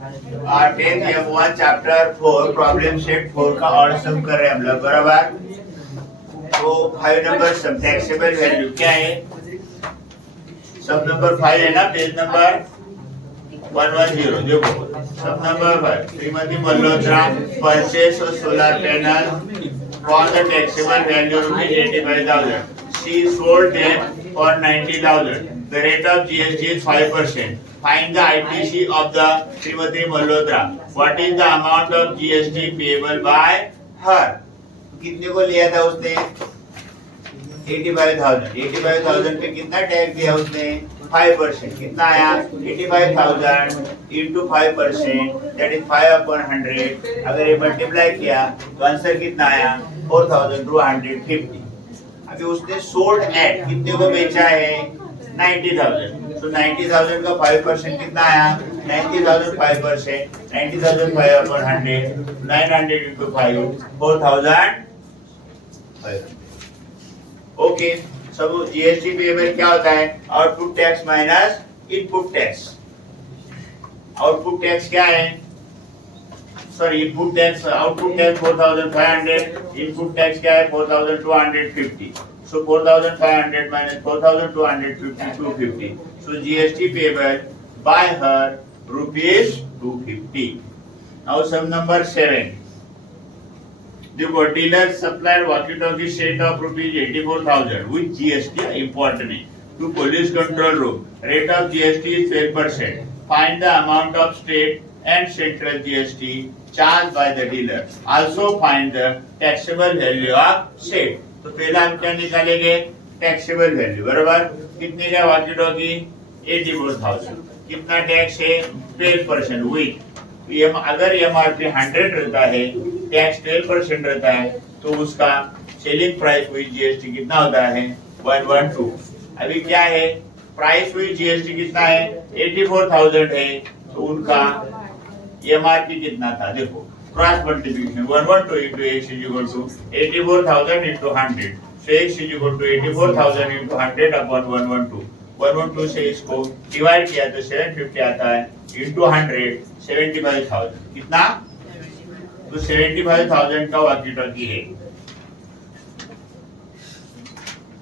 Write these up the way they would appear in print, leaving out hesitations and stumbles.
10th M1 chapter 4 problem set 4 का और सम कर रहे हैं हम लोग, बराबर। तो 5 नंबर सम टैक्सेबल वैल्यू क्या है? सब नंबर 5 है ना, पेज नंबर 110। देखो सब number 5, Shrimati Malhotra purchase of solar panel for the taxable value ₹85,000. She sold them for 90,000. The rate of GST is 5%. Find the ITC of the Srimati Malhotra. What is the amount of GST payable by her? कितने को लिया था उसने? 85,000. 85,000 पे कितना tax दिया उसने? 5%. कितना आया? 85,000 into 5%, that is 5/100. अगर ये मल्टीप्लाई किया तो आंसर कितना आया? 4,250. अभी उसने सोल्ड एट कितने को बेचा है? 90,000. तो 90,000 का 5% कितना आया? 90,000 5%, 90,000 5/100, 900 into 5, 4,500. ओके, सब जीएसटी पेमेंट क्या होता है? Output tax minus input tax. Output tax क्या है? Sorry, input tax, output tax 4,500, input tax क्या है? 4,250. So 4,500 minus 4,250, 250. So GST payable by her ₹250. Now sum number 7. देखो, dealer supplied walkie-talkie set of ₹84,000 with GST, important है, to police control room. Rate of GST is 12%. Find the amount of state and central GST charged by the dealer. Also find the taxable value of set. तो पहला हम क्या निकालेंगे? Taxable value, बराबर। कितने का walkie talkie? 84,000. कितना tax है? 12% विथ। अगर एमआरपी 100 रहता है, टैक्स 12% रहता है, तो उसका सेलिंग प्राइस विथ जीएसटी कितना होता है? 112. अभी क्या है? प्राइस विथ जीएसटी कितना है? 84,000 है, तो उनका एमआरपी कितना था? देखो, cross multiplication 112 into x is equal to 84,000 into 100. So x is equal to 84,000 into 100 upon 112. 112 से इसको डिवाइड किया तो 750 आता है, into 100 75,000. कितना? तो 75,000 का वॉकी टॉकी है।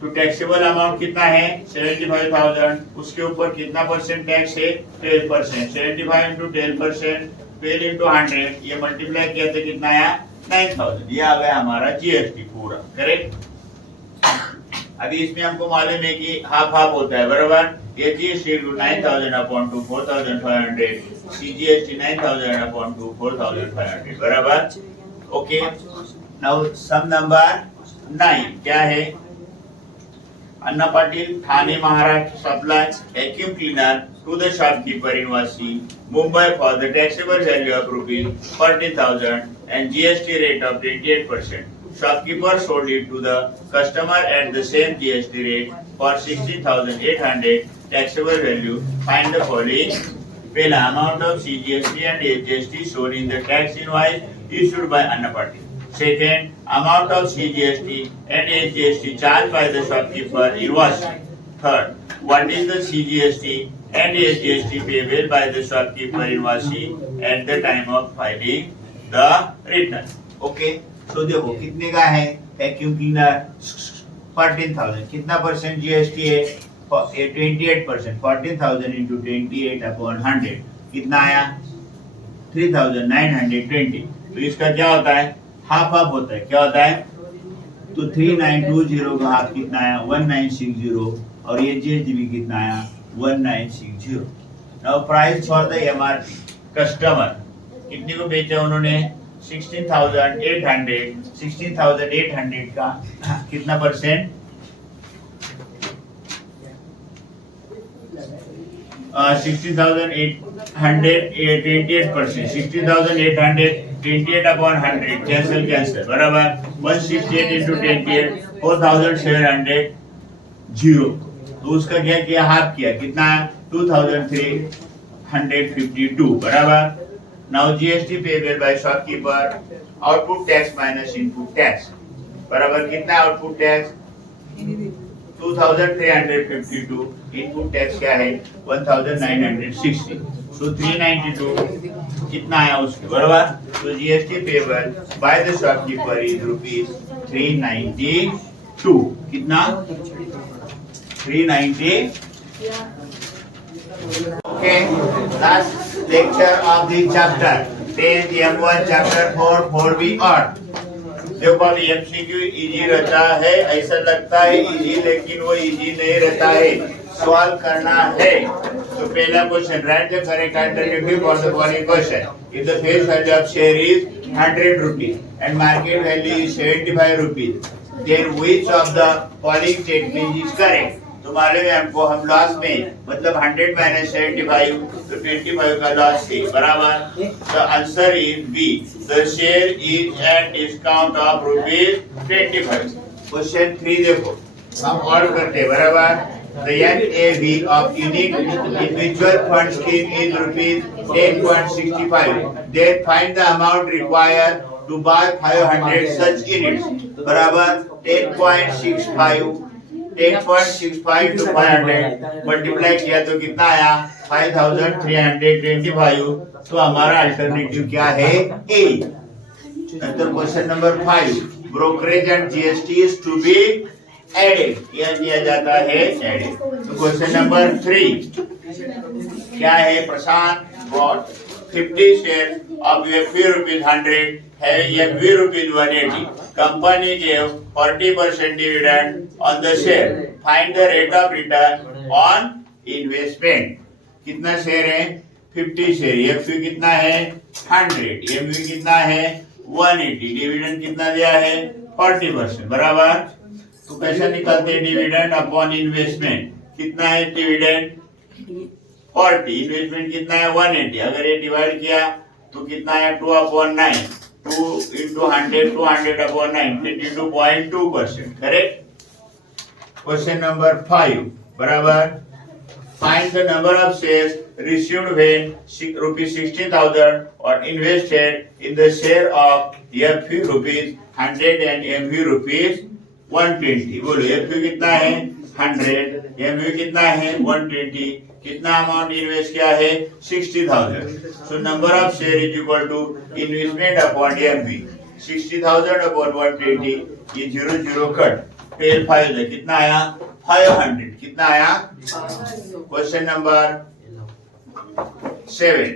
तो टैक्सेबल अमाउंट कितना है? 75,000. उसके ऊपर कितना परसेंट टैक्स है? 12%. 75 into 12%, 12 into 100, ये मल्टीप्लाई किया तो कितना आया? 9,000. ये आ गया हमारा जीएसटी पूरा, करेक्ट। अभी इसमें हमको मालूम है कि हाफ हाफ होता है, बराबर। ये जीएसटी 9,000 अपॉन 2 4,500, सीजीएसटी 9,000 अपॉन 2 4,500, बराबर। ओके, नाउ सम नंबर 9 क्या है? अन्ना पाटिल, थाने Maharashtra, supplies vacuum cleaner to the shopkeeper in Vasi, Mumbai for the taxable value of ₹40,000 and GST rate of 28%. Shopkeeper sold it to the customer at the same GST rate for 60,800. Taxable value. Find the following. Pehla, amount of CGST and HGST shown in the tax invoice issued by Anna Patil. Second, amount of CGST and HGST charged by the shopkeeper in Vasi. Third, what is the CGST and HGST payable by the shopkeeper in Vasi at the time of filing the return. Okay, so देखो कितने का है? Vacuum cleaner 14,000. कितना percent GST है? 28%. 14,000 into 28 upon 100 कितना आया? 3,920. तो इसका क्या होता है? हाफ हाफ होता है। क्या होता है? तो 3920 का हाफ कितना आया? 1960. और ये जीएसटी भी कितना आया? 1960. Now price for the MRP. Customer कितने को बेचा उन्होंने? 16,800. 16,800 का कितना परसेंट? 60,800 28%. 60,800 28 upon 100 कैंसिल, बराबर। 168 into 28 4,700 0. तो उसका क्या किया? हाफ किया। कितना? 2,352, बराबर। Now GST payable by shopkeeper, output tax minus input tax, बराबर। कितना आउटपुट टैक्स? 2,352. इनपुट टैक्स क्या है? 1,960. सो 392 कितना आया उसके बराबर। तो GST payable by the shopkeeper is ₹392 कितना 390। Okay last lecture of the chapter 10 M1 chapter 4 4B और देखो अब एमसीक्यू इजी रहता है, ऐसा लगता है इजी लेकिन वो इजी नहीं रहता है, सॉल्व करना है। तो पहला question right the correct alternative for the following question. If the face value of share is 100 rupees and market value is 75 rupees, then which of the following statement is correct? तो मालूम है हमको हम loss में मतलब 100 minus 75 तो 25 का loss है बराबर। The answer is be the share is at discount of ₹25। Question 3 देखो हम और करते हैं बराबर। The NAV of unique individual fund scheme is ₹10.65. Then find the amount required to buy 500 such units. बराबर 10.65 to 500 मल्टीप्लाई किया तो कितना आया 5325। तो हमारा अल्टरनेटिव क्या है A. Question number 5 brokerage and GST is to be added किया जाता है एडेड। तो क्वेश्चन नंबर 3 क्या है प्रशांत bot 50 shares of FV ₹100 having FV ₹180. Company gave 40% dividend on the share. Find the rate of return on investment. कितना share है 50 share, FV कितना है 100, MV कितना है 180, डिविडेंड कितना दिया है 40% बराबर। तो कैसे निकालते हैं डिविडेंड अपॉन इन्वेस्टमेंट, कितना है डिविडेंड 40, इन्वेस्टमेंट कितना है 180, अगर ये डिवाइड किया तो कितना है 2/9, 2 into 100 200/9 32.2% करेक्ट। क्वेश्चन नंबर 5 बराबर find the number of shares received when ₹60,000 or invested in the share of FV ₹100 and MV ₹120। बोलो FV कितना है 100, MV कितना है 120, कितना अमाउंट इन्वेस्ट किया है 60,000। So number of share is equal to investment upon MV 60,000 upon 120, ये 0 cut 12 है कितना आया 500 कितना आया। क्वेश्चन नंबर 7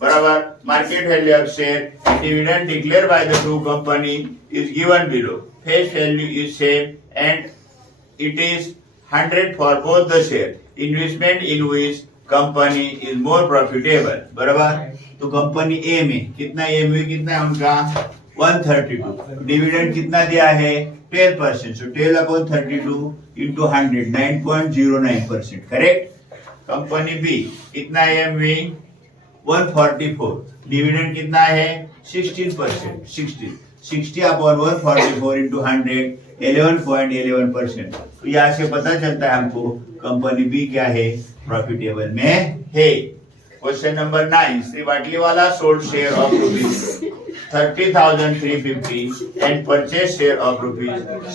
बराबर market value of share dividend declare by the two company is given below. Face value is same and it is 100 for both the share. Investment in which company is more profitable बराबर। तो company ए में कितना MV कितना है उनका 132, dividend कितना दिया है 12%, सो 12/32 into 100 9.09% करेक्ट। कंपनी बी कितना एमवी 144, डिविडेंड कितना है 16%, 60/144 into 100 11.11%। तो यहाँ से पता चलता है हमको कंपनी बी क्या है प्रॉफिटेबल में है। Question number 9 Shri Watliwala sold share of ₹30,350 and purchase share of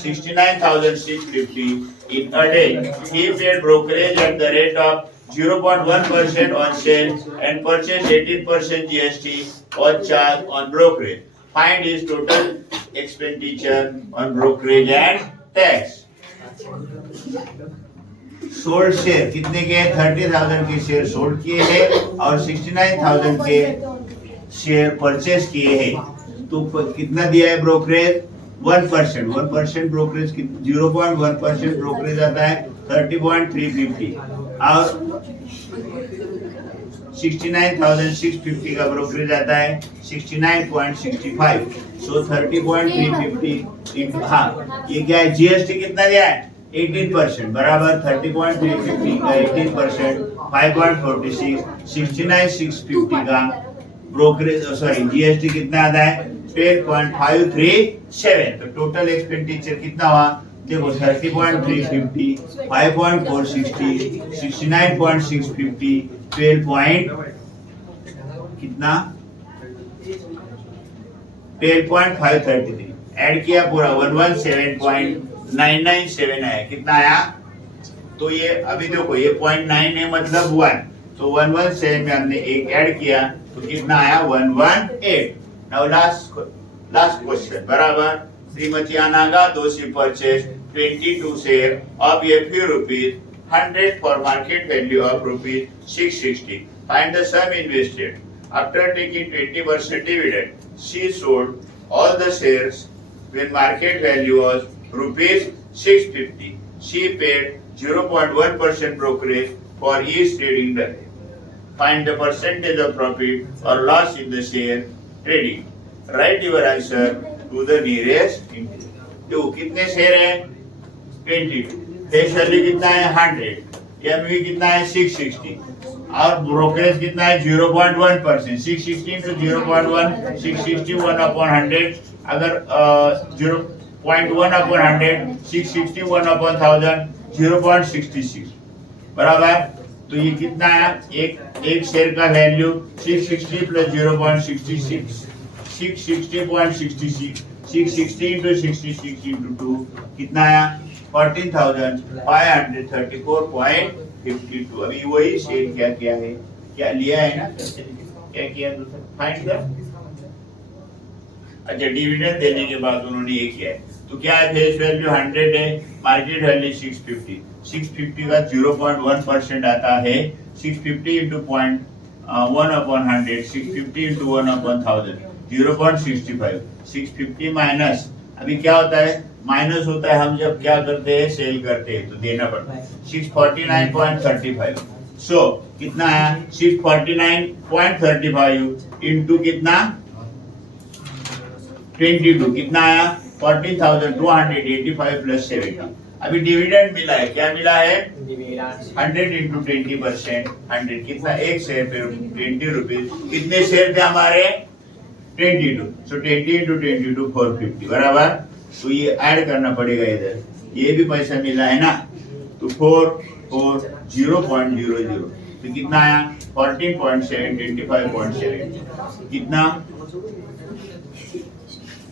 ₹69,650 in a day. He paid brokerage at the rate of 0.1% on sale and purchased 18% GST or charge on brokerage. Find his total expenditure on brokerage and tax. Sold share कितने के 30,000 के share sold किए हैं और 69,000 के share purchase किए हैं। तो कितना दिया है ब्रोकरेज 1% ब्रोकरेज 0.1% ब्रोकरेज आता है 30.350 और 69,650 का ब्रोकरेज आता है 69.65। सो 30.350 हाँ ये क्या है जीएसटी कितना दिया है 18% बराबर 30.350 का 18% 5.46 69,650 का ब्रोकरेज जीएसटी कितना आता है 12.537। तो टोटल एक्सपेंडिचर कितना हुआ देखो 30.350 5.460 69.650 12 कितना 12.533 ऐड किया पूरा 117.997 आया कितना आया। तो ये अभी देखो ये 0.9 है मतलब 1 तो 11 से में हमने एक ऐड किया तो कितना आया 118. नाउ लास्ट क्वेश्चन बराबर. श्रीमती अनागा दोषी purchase 22 share of a few rupees 100 for market value of rupees 660. Find the sum invested. After taking 20% dividend, she sold all the shares when market value was rupees 650. She paid 0.1% brokerage for each trading day. Find the percentage of profit or loss in the share trading. Write your answer to the nearest into. तो कितने share है 22. Face value कितना है 100. MV कितना है 660 और brokerage कितना है 0.1%. 660 into 0.1 660 1/100. अगर 0.1/100 660 1/1000 0.66 बराबर. तो ये कितना है एक शेयर का वैल्यू 660 प्लस 0.66 660.66 660 into 66 into 2 कितना आया 14,534.52. अभी वही शेयर क्या है क्या लिया है ना क्या किया फाइंड द. अच्छा डिविडेंड देने के बाद उन्होंने ये किया है तो क्या है फेस वैल्यू 100 है मार्केट वैल्यू 650 का 0.1% आता है 650 into 0.1/100 650 into 1/1000 0.65 650 माइनस अभी क्या होता है माइनस होता है हम जब क्या करते हैं सेल करते हैं तो देना पड़ता है 649.35. सो कितना है 649.35 इंटू कितना 22 कितना आया 14,285 प्लस 70. अभी डिविडेंड मिला है क्या मिला है 100 into 20% 100 कितना एक शेयर पे 20 रुपीज. कितने शेयर थे हमारे 22. सो 20 into 22 450 बराबर. तो ये ऐड करना पड़ेगा इधर ये भी पैसा मिला है ना तो 0.00 तो कितना आया 14.7 कितना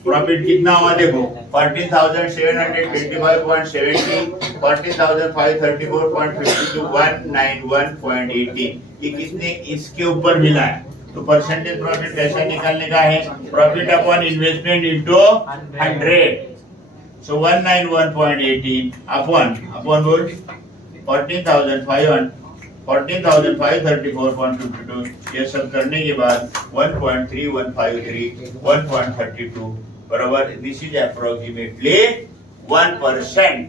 प्रॉफिट कितना हुआ देखो 14,725.70 14,534.52 191.18. ये कितने इसके ऊपर मिला है तो परसेंटेज प्रॉफिट कैसे निकालने का है प्रॉफिट अपॉन इन्वेस्टमेंट इनटू 100. सो 191.18 अपॉन बोल 14,534.52. ये सब करने के बाद 1.3153 1.32 बराबर. This is approximately 1%.